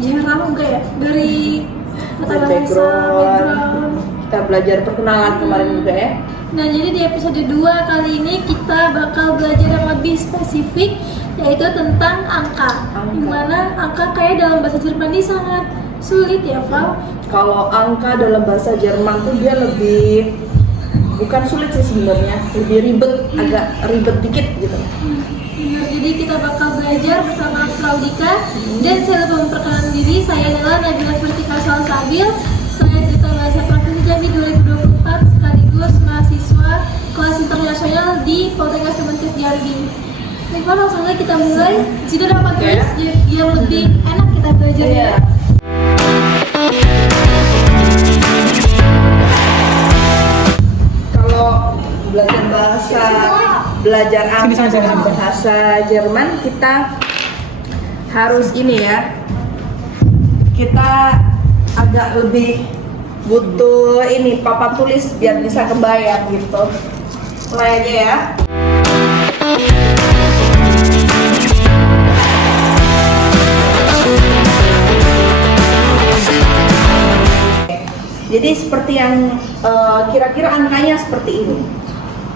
jarang enggak ya dari tata bahasa, background. Kita belajar perkenalan kemarin juga ya. Nah, jadi di episode 2 kali ini kita bakal belajar yang lebih spesifik, yaitu tentang angka. Dimana angka kayak dalam bahasa Jerman ini sangat sulit ya, Val? Kalau angka dalam bahasa Jerman tuh dia lebih, bukan sulit sih sebenarnya, lebih ribet, agak ribet dikit gitu. Benar, jadi kita bakal belajar bersama Claudika. Dan saya lupa memperkenalkan diri, saya adalah Nabila Vertika Salsabil. Saya Duta Bahasa Provinsi Jambi 2024 sekaligus mahasiswa kelas internasional di Poltekkes Kemenkes Jambi. Baik, langsung aja kita mulai. Jadi dapat guys, yang lebih enak kita belajar ya. Kalau belajar angka dalam bahasa Jerman, kita harus ini ya, kita agak lebih butuh ini papan tulis biar bisa kebayang gitu. Mulai aja ya. Jadi seperti yang kira-kira angkanya seperti ini.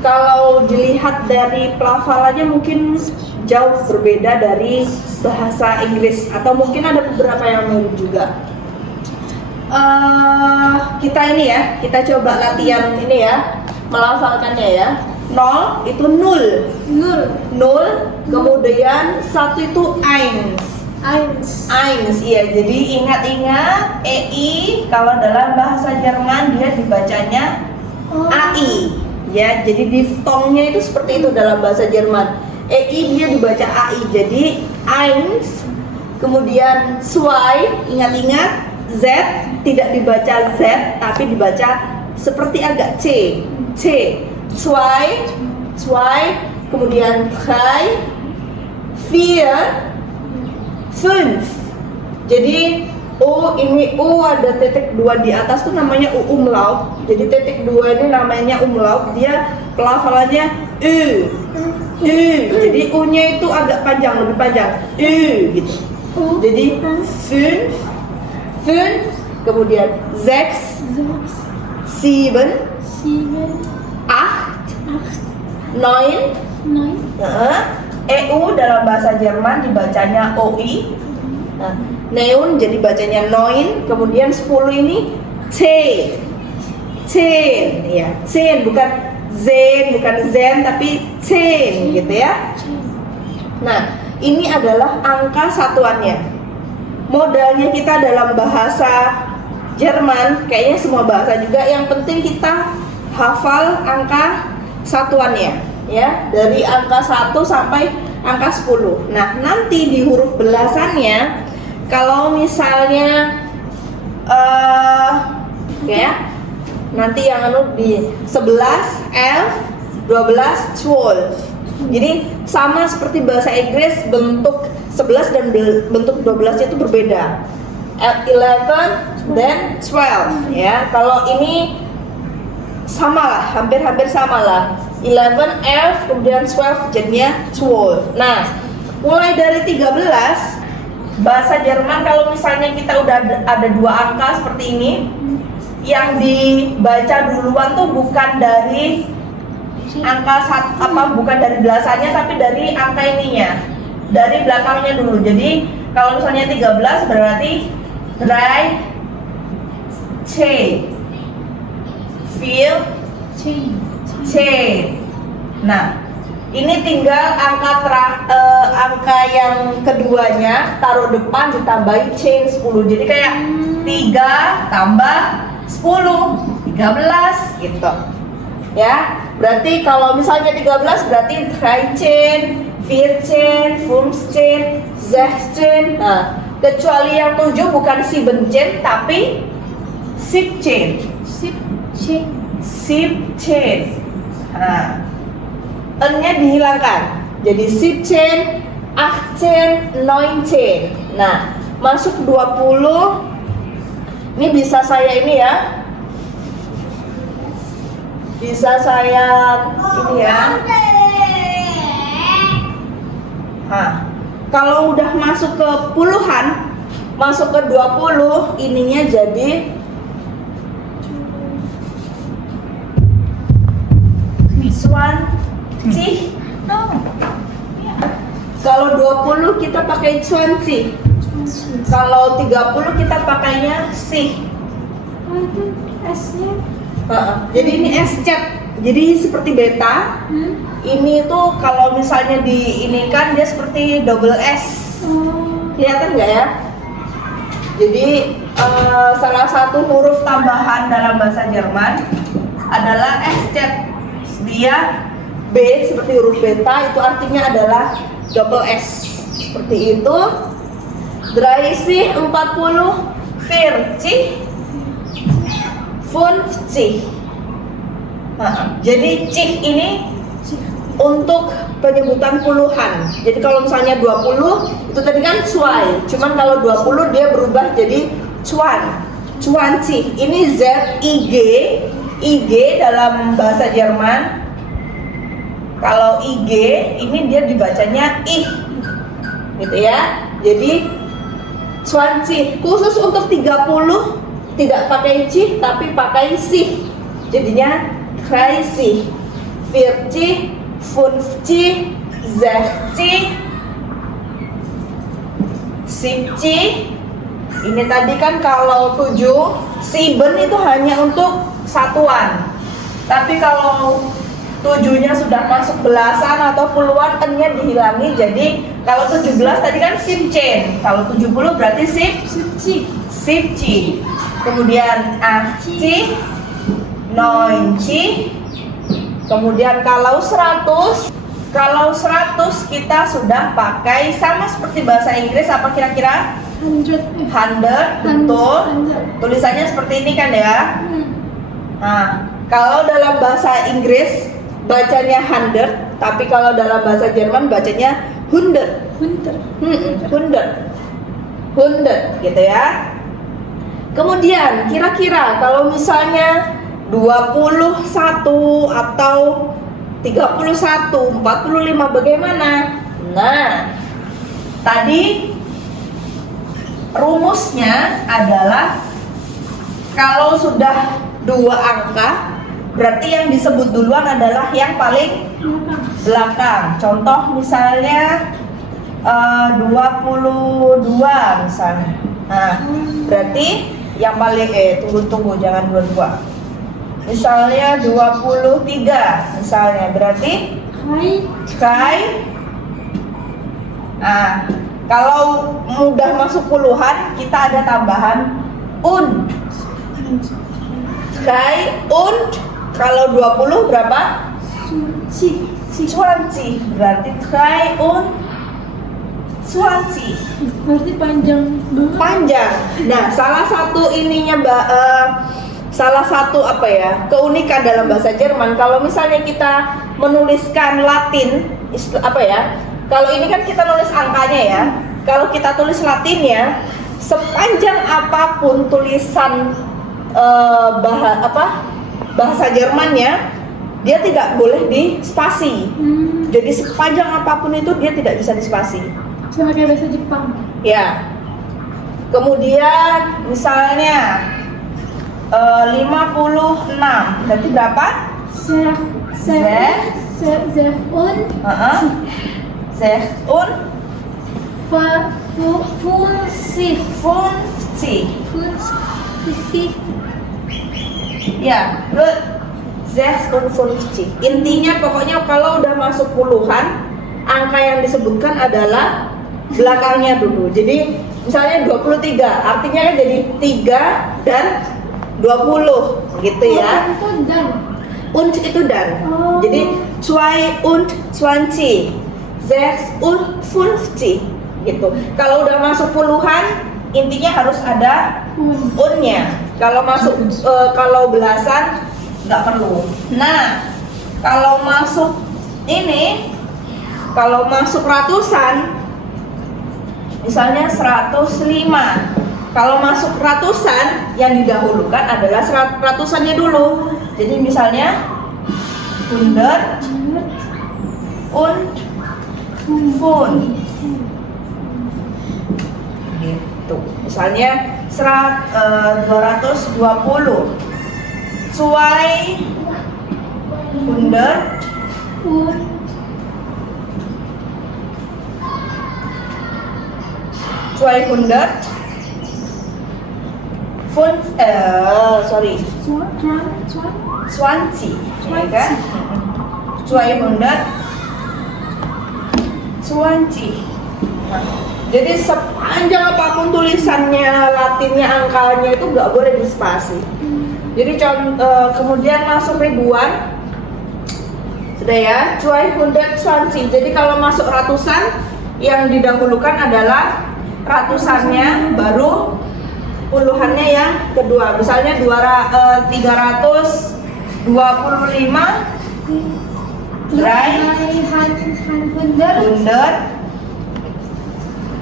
Kalau dilihat dari pelafalannya mungkin jauh berbeda dari bahasa Inggris, atau mungkin ada beberapa yang mirip juga. Kita ini ya, kita coba latihan ini ya, melafalkannya ya. 0 itu nul, kemudian 1 itu eins, iya. Jadi ingat-ingat EI kalau dalam bahasa Jerman dia dibacanya AI, ya. Jadi diftongnya itu seperti itu dalam bahasa Jerman. EI dia dibaca AI, jadi eins, kemudian zwei, ingat-ingat Z tidak dibaca Z tapi dibaca seperti agak C, zwei, kemudian drei, vier, fünf. Jadi ini U ada titik 2 di atas tuh namanya U umlaut. Jadi titik 2 ini namanya umlaut, dia pelafalannya U. Jadi U-nya itu agak panjang, lebih panjang. U gitu. Jadi fünf, kemudian sechs, sieben, acht, neun. EU dalam bahasa Jerman dibacanya OI. Nah, neun jadi bacanya neun, kemudian 10 ini zehn, ya. Zehn bukan zen, bukan zen tapi zehn gitu ya. Nah, ini adalah angka satuannya. Modalnya kita dalam bahasa Jerman, kayaknya semua bahasa juga, yang penting kita hafal angka satuannya ya, dari angka 1 sampai angka 10. Nah, nanti di huruf belasannya, kalau misalnya ya, nanti yang di 11, 11, 12, 12. Jadi sama seperti bahasa Inggris, bentuk 11 dan bentuk 12 itu berbeda. 11 dan 12 ya. Kalau ini sama lah, hampir sama lah. 11, 11, kemudian 12 jadinya 12. Nah, mulai dari 13 bahasa Jerman, kalau misalnya kita udah ada 2 angka seperti ini, yang dibaca duluan tuh bukan dari angka bukan dari belasannya, tapi dari angka ininya, dari belakangnya dulu. Jadi kalau misalnya 13 berarti drei, vier, nah ini tinggal angka yang keduanya taruh depan ditambahi 10. Jadi kayak 3 tambah 10, 13 gitu ya. Berarti kalau misalnya 13 berarti 13, 14, 15, 16. Nah, kecuali yang 7 bukan 17 tapi 17. Nah, N-nya dihilangkan. Jadi 17, 18, 19. Nah, masuk 20. Ini bisa saya ini ya. Bisa saya ini ya. Nah, kalau udah masuk ke puluhan, masuk ke 20, ininya jadi Zwanzig. Kalau 20 kita pakai Zwanzig. Kalau 30 kita pakainya sih. Itu S-nya. Jadi ini S-cat. Jadi seperti beta. Ini tuh kalau misalnya di ini kan dia seperti double S. Kelihatan nggak ya? Jadi salah satu huruf tambahan dalam bahasa Jerman adalah S-cat. Dia B seperti huruf beta, itu artinya adalah double S. Seperti itu. 30, 40, 50. Jadi cik ini untuk penyebutan puluhan. Jadi kalau misalnya 20 itu tadi kan zwei, cuman kalau 20 dia berubah jadi cuan. Cuanci. Ini Z I G dalam bahasa Jerman. Kalau IG ini dia dibacanya ih. Gitu ya. Jadi cuanci. Khusus untuk 30 tidak pakai ci tapi pakai sih. Jadinya 30, 40, 50, 60, 70. Ini tadi kan kalau 7, sieben itu hanya untuk satuan. Tapi kalau 7-nya sudah masuk belasan atau puluhan, n-nya dihilangi. Jadi kalau 17 tadi kan 17. Kalau 70 berarti 70. Kemudian 80, 90. Kemudian kalau 100 kita sudah pakai sama seperti bahasa Inggris, apa kira-kira? 100, betul. Tulisannya seperti ini kan ya. Nah, kalau dalam bahasa Inggris bacanya 100, tapi kalau dalam bahasa Jerman bacanya 100. 100 gitu ya. Kemudian kira-kira kalau misalnya 21 atau 31, 45 bagaimana? Nah, tadi rumusnya adalah kalau sudah 2 angka berarti yang disebut duluan adalah yang paling belakang. Contoh misalnya 22 misalnya. Nah, berarti yang paling tunggu jangan 22. Misalnya 23 misalnya berarti Kai. Nah, kalau mudah masuk puluhan kita ada tambahan und. Kai und. Kalau 20 berapa? 20. Berarti Kai und 20. Berarti panjang banget. Panjang. Nah, salah satu ininya salah satu keunikan dalam bahasa Jerman, kalau misalnya kita menuliskan Latin kalau ini kan kita nulis angkanya ya, kalau kita tulis Latinnya sepanjang apapun tulisan bahasa Jermannya dia tidak boleh di spasi. Jadi sepanjang apapun itu dia tidak bisa di spasi. Sama kayak bahasa Jepang. Ya. Kemudian misalnya 56 berarti berapa? Ya, good. 56. Intinya pokoknya kalau udah masuk puluhan, angka yang disebutkan adalah belakangnya dulu. Jadi misalnya 23, artinya kan jadi 3 dan 20 gitu ya. Und itu dan. Jadi 22, 56 gitu. Kalau udah masuk puluhan, intinya harus ada unnya. Kalau masuk kalau belasan nggak perlu. Nah, kalau masuk kalau masuk ratusan, misalnya 105. Kalau masuk ratusan, yang didahulukan adalah ratusannya dulu. Jadi misalnya 100 und 5. Gitu. gitu. Misalnya 220 200 sorry 20, ya kan? 220. Nah, jadi sepanjang apapun tulisannya, Latinnya, angkanya itu nggak boleh dispasi. Jadi kemudian masuk ribuan, sudah ya, 220. Jadi kalau masuk ratusan, yang didahulukan adalah ratusannya, baru puluhannya yang kedua. Misalnya 325 hundred,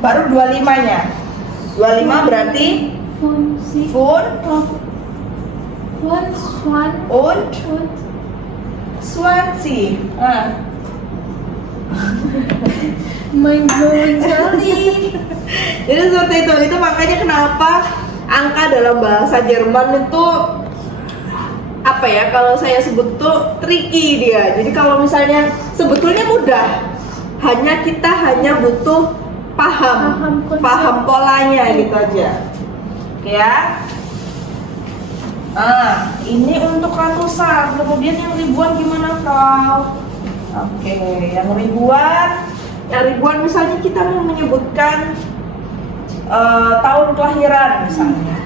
baru 25-nya. 25 berarti fun und Swansea. Mind blowing sekali. Jadi seperti itu makanya kenapa angka dalam bahasa Jerman itu apa ya, kalau saya sebut tuh tricky dia. Jadi kalau misalnya sebetulnya mudah, kita hanya butuh paham polanya gitu aja. Oke ya. Ini untuk ratusan, kemudian yang ribuan gimana, Frau? Oke, yang ribuan misalnya kita mau menyebutkan tahun kelahiran misalnya.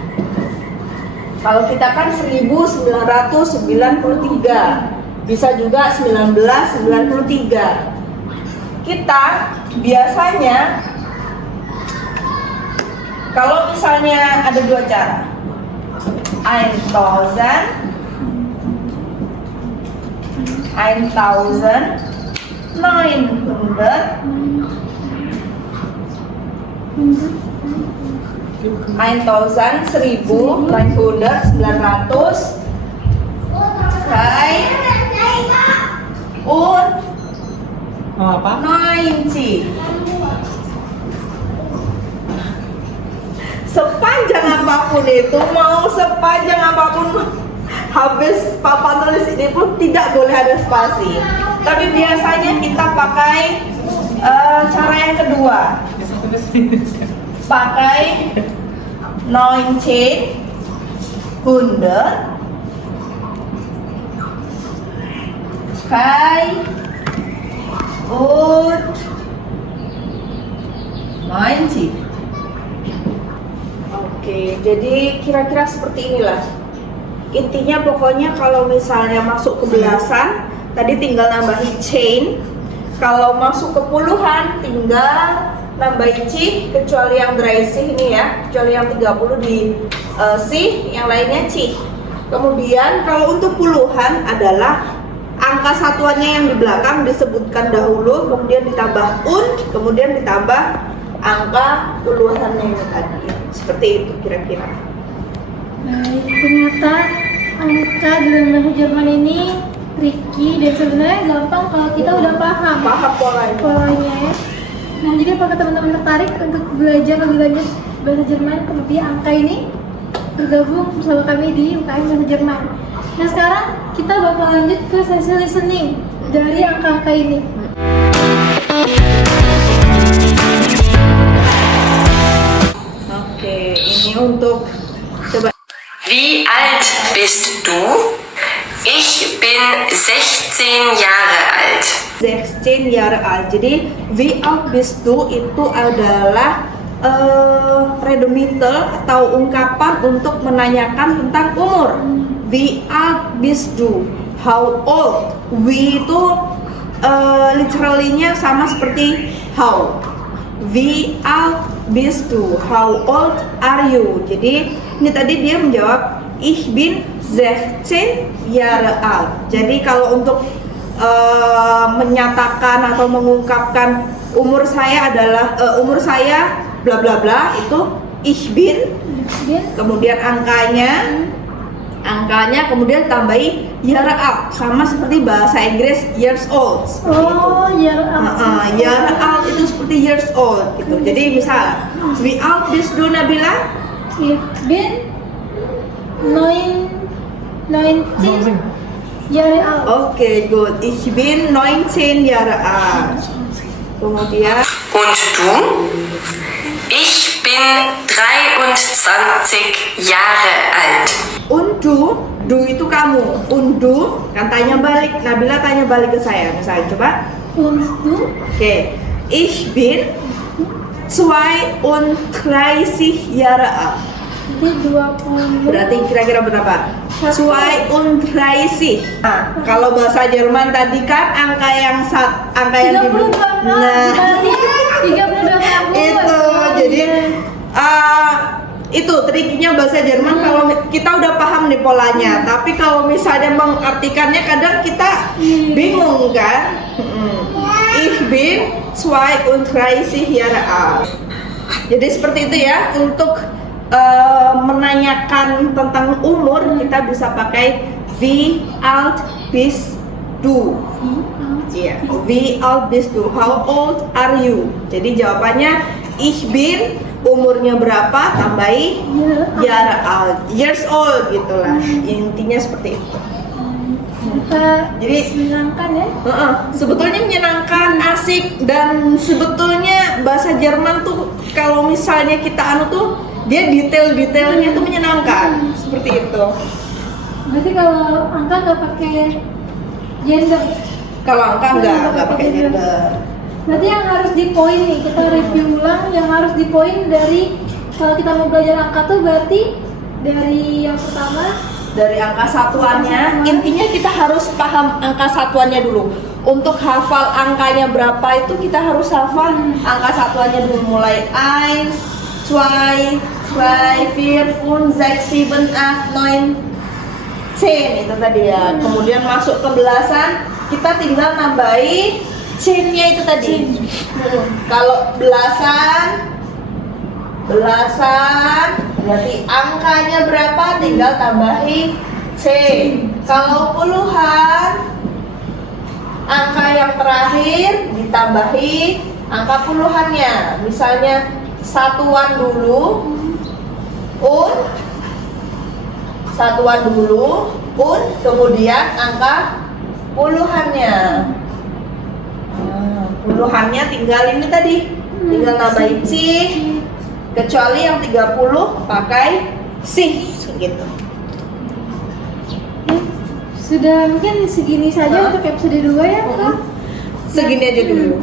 Kalau kita kan 1993, bisa juga 1993. Kita biasanya kalau misalnya ada dua cara, 90. Sepanjang apapun itu, mau sepanjang apapun habis papan tulis ini pun tidak boleh ada spasi. Tapi biasanya kita pakai cara yang kedua, pakai 1900 und 90. Oke, jadi kira-kira seperti inilah. Intinya pokoknya kalau misalnya masuk ke belasan, tadi tinggal nambahi chain. Kalau masuk ke puluhan, tinggal nambahi ci, kecuali yang dry C ini ya, kecuali yang 30 di C, yang lainnya ci. Kemudian kalau untuk puluhan adalah angka satuannya yang di belakang disebutkan dahulu, kemudian ditambah kemudian ditambah angka puluhannya yang tadi. Seperti itu kira-kira. Baik, ternyata angka dalam bahasa Jerman ini tricky dan sebenarnya gampang kalau kita udah paham polanya ya. Nah, jadi apakah teman-teman tertarik untuk belajar lebih lanjut bahasa Jerman, terlebih angka ini, bergabung bersama kami di UKM Bahasa Jerman. Nah, sekarang kita bakal lanjut ke sesi listening dari angka-angka ini. Oke, ini untuk coba. Wie alt bist du? Ich bin 16 Jahre alt. 16 Jahre alt. Jadi wie alt bist du itu adalah redomitel atau ungkapan untuk menanyakan tentang umur. Wie alt bist du? How old? We itu literally-nya sama seperti how. Wie alt bist du? How old are you? Jadi ini tadi dia menjawab ich bin 16 Jahre alt. Jadi kalau untuk menyatakan atau mengungkapkan umur saya adalah umur saya bla bla bla, itu ich bin, kemudian angkanya angkanya, kemudian tambahi Jahre alt, sama seperti bahasa Inggris years old. Oh, Jahre alt. Jahre alt itu seperti years old gitu. Jadi misal, wie alt bist du, Nabila? Ich bin 19 Jahre alt. Oke, good. Ich bin 19 Jahre alt. Kemudian Und du? Ich bin 23 Jahre alt. und du itu kamu. Und du kan tanya balik. Nabila tanya balik ke saya. Misalnya coba. Und du? Oke. Ich bin 32 Jahre alt. Jadi 20. Berarti kira-kira berapa? 32. Nah, kalau bahasa Jerman tadi kan angka yang di 32 nah, dibalik 32 tahun. itu jadi itu triknya bahasa Jerman. Kalau kita udah paham nih polanya, tapi kalau misalnya mengartikannya kadang kita bingung kan. Ich bin 32 Jahre alt. Jadi seperti itu ya. Untuk menanyakan tentang umur kita bisa pakai wie alt bist du. Iya, wie alt bist du? How old are you? Jadi jawabannya ich bin, umurnya berapa, tambahi Jahre alt, years old gitulah. Intinya seperti itu. Jadi menyenangkan ya. sebetulnya menyenangkan, asik, dan sebetulnya bahasa Jerman tuh kalau misalnya kita tuh dia detail-detailnya tuh menyenangkan seperti itu. Berarti kalau angka nggak pakai gender. Kalau angka nggak pakai gender. Berarti yang harus di poin nih, kita review ulang yang harus di poin dari kalau kita mau belajar angka tuh berarti dari yang pertama Dari angka satuannya, intinya kita harus paham angka satuannya dulu. Untuk hafal angkanya berapa itu kita harus hafal angka satuannya dulu, mulai 1, 2, 3, 4, 5, 6, 7, 8, 9, 10 itu tadi ya. Kemudian masuk ke belasan, kita tinggal nambahi 10-nya itu tadi. Kalau belasan berarti angkanya berapa, tinggal tambahi C. Kalau puluhan, angka yang terakhir ditambahi angka puluhannya. Misalnya satuan dulu, kemudian angka puluhannya. Puluhannya tinggal ini tadi, tinggal nambahin C. Kecuali yang 30 pakai sih gitu. sudah mungkin segini saja untuk episode 2 ya Kak. Segini aja dulu.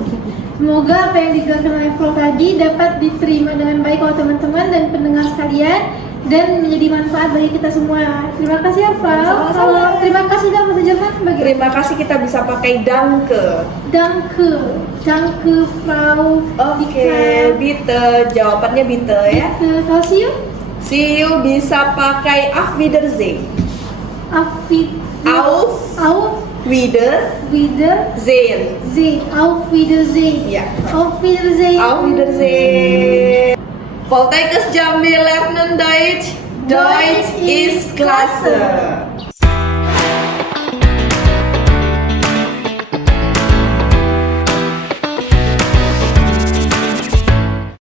Semoga apa yang dijelaskan oleh Vlog tadi dapat diterima dengan baik oleh teman-teman dan pendengar sekalian dan menjadi manfaat bagi kita semua. Terima kasih ya Vlog. Sama-sama. Terima kasih dalam bahasa Jerman bagi Terima kasih kita bisa pakai danke. Danke, Frau. Oke, bitte. Jawabannya bitte ya. Kalau see you, See you bisa pakai auf Wiedersehen. Auf Wiedersehen. Auf Wiedersehen. Ja. Auf Wiedersehen. Auf Wiedersehen. Voltaikus Jambi lernen Deutsch. Deutsch ist klasse.